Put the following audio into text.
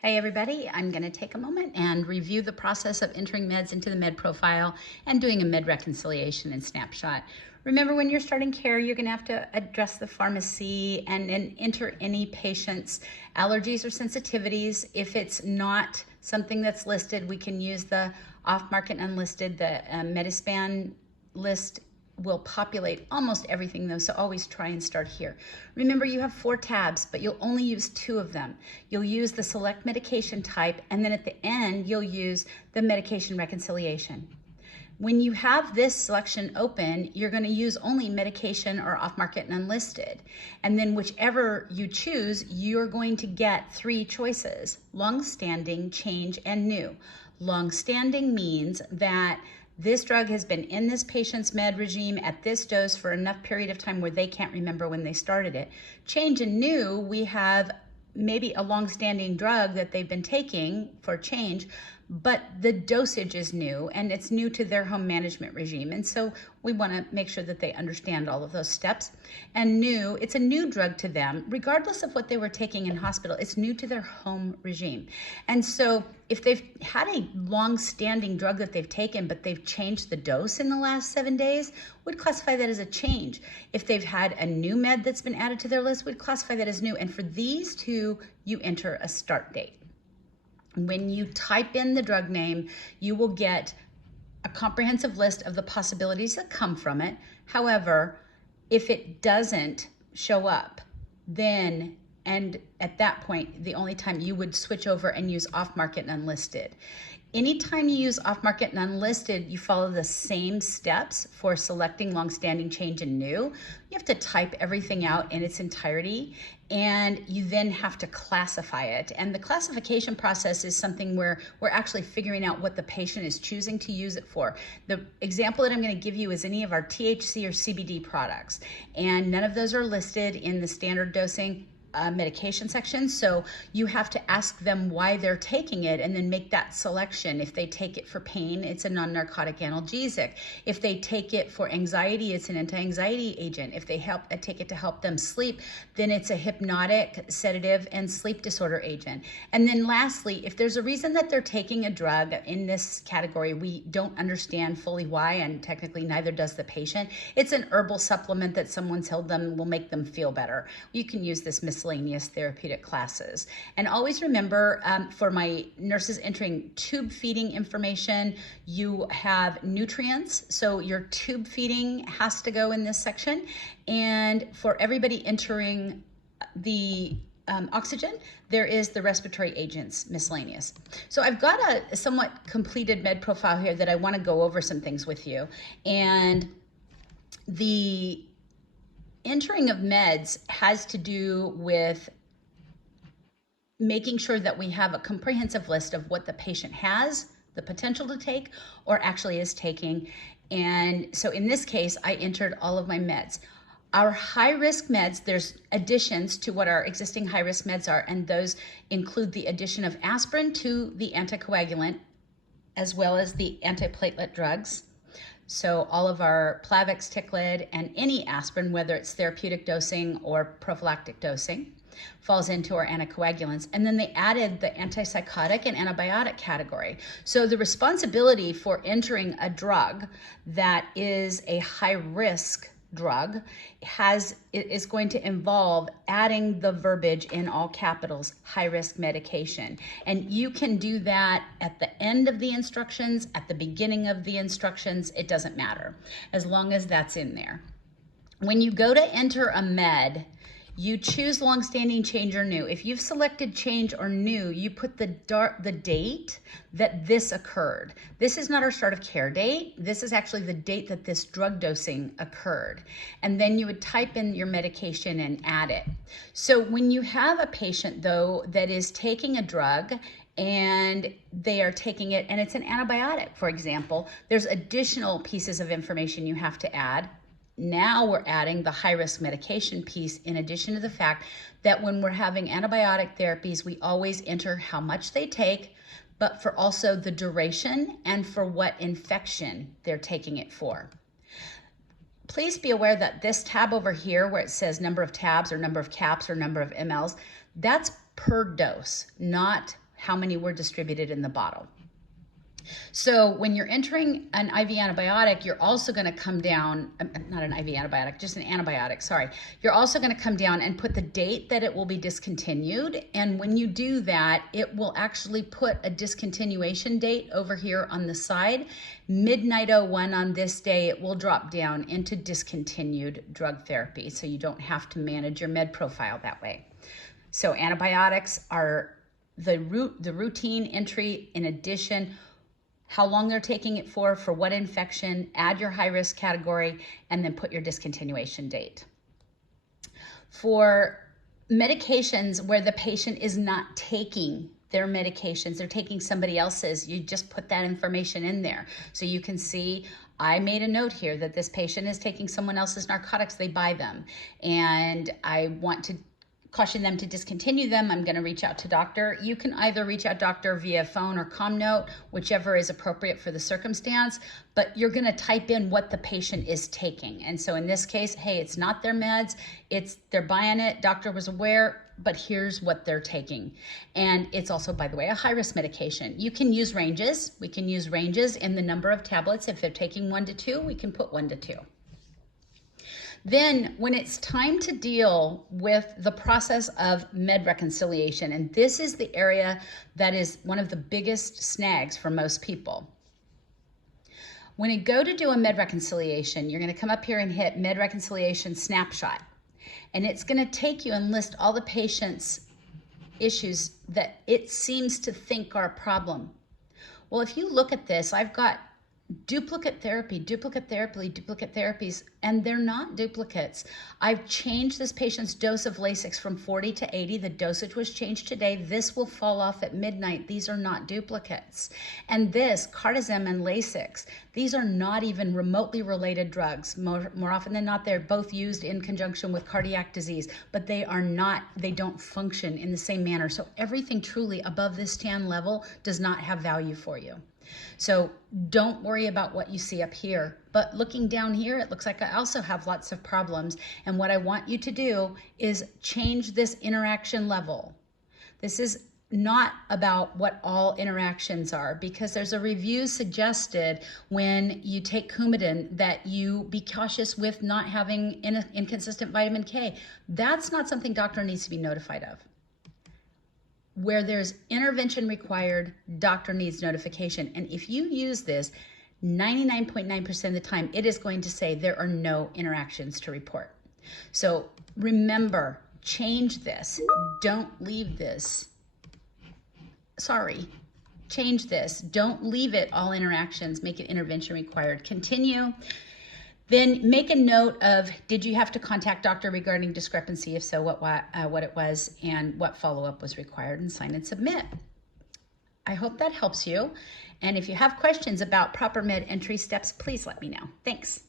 Hey everybody, I'm going to take a moment and review the process of entering meds into the med profile and doing a med reconciliation and snapshot. Remember, when you're starting care, you're going to have to address the pharmacy and then enter any patient's allergies or sensitivities. If it's not something that's listed, we can use the off-market unlisted, the Medispan list will populate almost everything though, so always try and start here. Remember, you have 4 tabs, but you'll only use 2 of them. You'll use the select medication type, and then at the end, you'll use the medication reconciliation. When you have this selection open, you're going to use only medication or off-market and unlisted. And then whichever you choose, you're going to get 3 choices: long-standing, change, and new. Long-standing means that this drug has been in this patient's med regime at this dose for enough period of time where they can't remember when they started it. Change and new, we have maybe a long-standing drug that they've been taking for change, but the dosage is new and it's new to their home management regime. And so we want to make sure that they understand all of those steps. And new, it's a new drug to them, regardless of what they were taking in hospital. It's new to their home regime. And so if they've had a long-standing drug that they've taken, but they've changed the dose in the last 7 days, we'd classify that as a change. If they've had a new med that's been added to their list, we'd classify that as new. And for these two, you enter a start date. When you type in the drug name, you will get a comprehensive list of the possibilities that come from it. However, if it doesn't show up, then, and at that point, the only time you would switch over and use off-market and unlisted. Anytime you use off-market and unlisted, you follow the same steps for selecting long-standing, change, and new. You have to type everything out in its entirety, and you then have to classify it. And the classification process is something where we're actually figuring out what the patient is choosing to use it for. The example that I'm going to give you is any of our THC or CBD products, and none of those are listed in the standard dosing medication section, so you have to ask them why they're taking it and then make that selection. If they take it for pain, it's a non-narcotic analgesic. If they take it for anxiety, it's an anti-anxiety agent. If they take it to help them sleep, then it's a hypnotic, sedative, and sleep disorder agent. And then lastly, if there's a reason that they're taking a drug in this category, we don't understand fully why, and technically neither does the patient. It's an herbal supplement that someone told them will make them feel better. You can use this miscellaneous therapeutic classes. And always remember, for my nurses entering tube feeding information, you have nutrients. So your tube feeding has to go in this section. And for everybody entering the oxygen, there is the respiratory agents miscellaneous. So I've got a somewhat completed med profile here that I want to go over some things with you. And the entering of meds has to do with making sure that we have a comprehensive list of what the patient has the potential to take or actually is taking. And so in this case, I entered all of my meds. Our high-risk meds, there's additions to what our existing high-risk meds are, and those include the addition of aspirin to the anticoagulant, as well as the antiplatelet drugs. So all of our Plavix, Ticlid, and any aspirin, whether it's therapeutic dosing or prophylactic dosing, falls into our anticoagulants. And then they added the antipsychotic and antibiotic category. So the responsibility for entering a drug that is a high-risk drug is going to involve adding the verbiage in all capitals, high-risk medication. And you can do that at the end of the instructions, at the beginning of the instructions, it doesn't matter, as long as that's in there. When you go to enter a med, you choose long-standing, change, or new. If you've selected change or new, you put the date that this occurred. This is not our start of care date. This is actually the date that this drug dosing occurred. And then you would type in your medication and add it. So when you have a patient, though, that is taking a drug and they are taking it, and it's an antibiotic, for example, there's additional pieces of information you have to add. Now we're adding the high-risk medication piece, in addition to the fact that when we're having antibiotic therapies, we always enter how much they take, but for also the duration and for what infection they're taking it for. Please be aware that this tab over here where it says number of tabs or number of caps or number of mLs, that's per dose, not how many were distributed in the bottle. So when you're entering an IV antibiotic, you're also going to come down, not an IV antibiotic, just an antibiotic, sorry. You're also going to come down and put the date that it will be discontinued. And when you do that, it will actually put a discontinuation date over here on the side. Midnight 01 on this day, it will drop down into discontinued drug therapy. So you don't have to manage your med profile that way. So antibiotics are the routine entry. In addition, how long they're taking it for what infection, add your high risk category, and then put your discontinuation date. For medications where the patient is not taking their medications, they're taking somebody else's, you just put that information in there. So you can see, I made a note here that this patient is taking someone else's narcotics, they buy them, and I want to caution them to discontinue them. I'm going to reach out to doctor. You can either reach out doctor via phone or comm note, whichever is appropriate for the circumstance, but you're going to type in what the patient is taking. And so in this case, hey, it's not their meds, they're buying it, doctor was aware, but here's what they're taking. And it's also, by the way, a high-risk medication. You can use ranges. We can use ranges in the number of tablets. If they're taking 1 to 2, we can put 1 to 2. Then when it's time to deal with the process of med reconciliation, and this is the area that is one of the biggest snags for most people. When you go to do a med reconciliation, you're going to come up here and hit med reconciliation snapshot. And it's going to take you and list all the patient's issues that it seems to think are a problem. Well, if you look at this, I've got duplicate therapies, and they're not duplicates. I've changed this patient's dose of Lasix from 40 to 80. The dosage was changed today. This will fall off at midnight. These are not duplicates. And this, Cardizem and Lasix, these are not even remotely related drugs. More often than not, they're both used in conjunction with cardiac disease, but they don't function in the same manner. So everything truly above this TAN level does not have value for you. So don't worry about what you see up here. But looking down here, it looks like I also have lots of problems. And what I want you to do is change this interaction level. This is not about what all interactions are, because there's a review suggested when you take Coumadin that you be cautious with not having inconsistent vitamin K. That's not something doctor needs to be notified of. Where there's intervention required, doctor needs notification. And if you use this, 99.9% of the time, it is going to say there are no interactions to report. So remember, change this. Don't leave this. Change this. Don't leave it all interactions. Make it intervention required. Continue. Then make a note of, did you have to contact doctor regarding discrepancy? If so, what it was and what follow-up was required, and sign and submit. I hope that helps you. And if you have questions about proper med entry steps, please let me know. Thanks.